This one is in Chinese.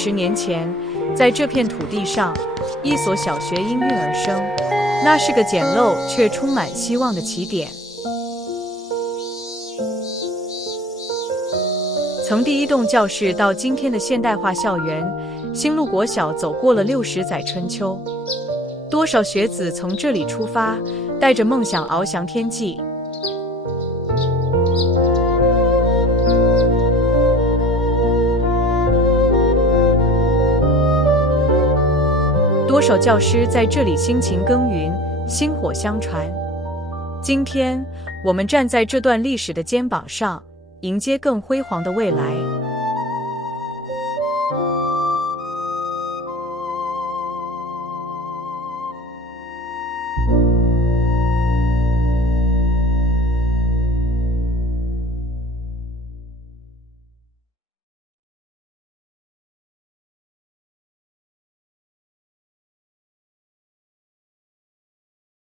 60年前，在这片土地上，一所小学应运而生。那是个简陋却充满希望的起点。从第一栋教室到今天的现代化校园，新路国小走过了60载春秋。多少学子从这里出发，带着梦想翱翔天际。多少教师在这里辛勤耕耘，薪火相传。今天，我们站在这段历史的肩膀上，迎接更辉煌的未来。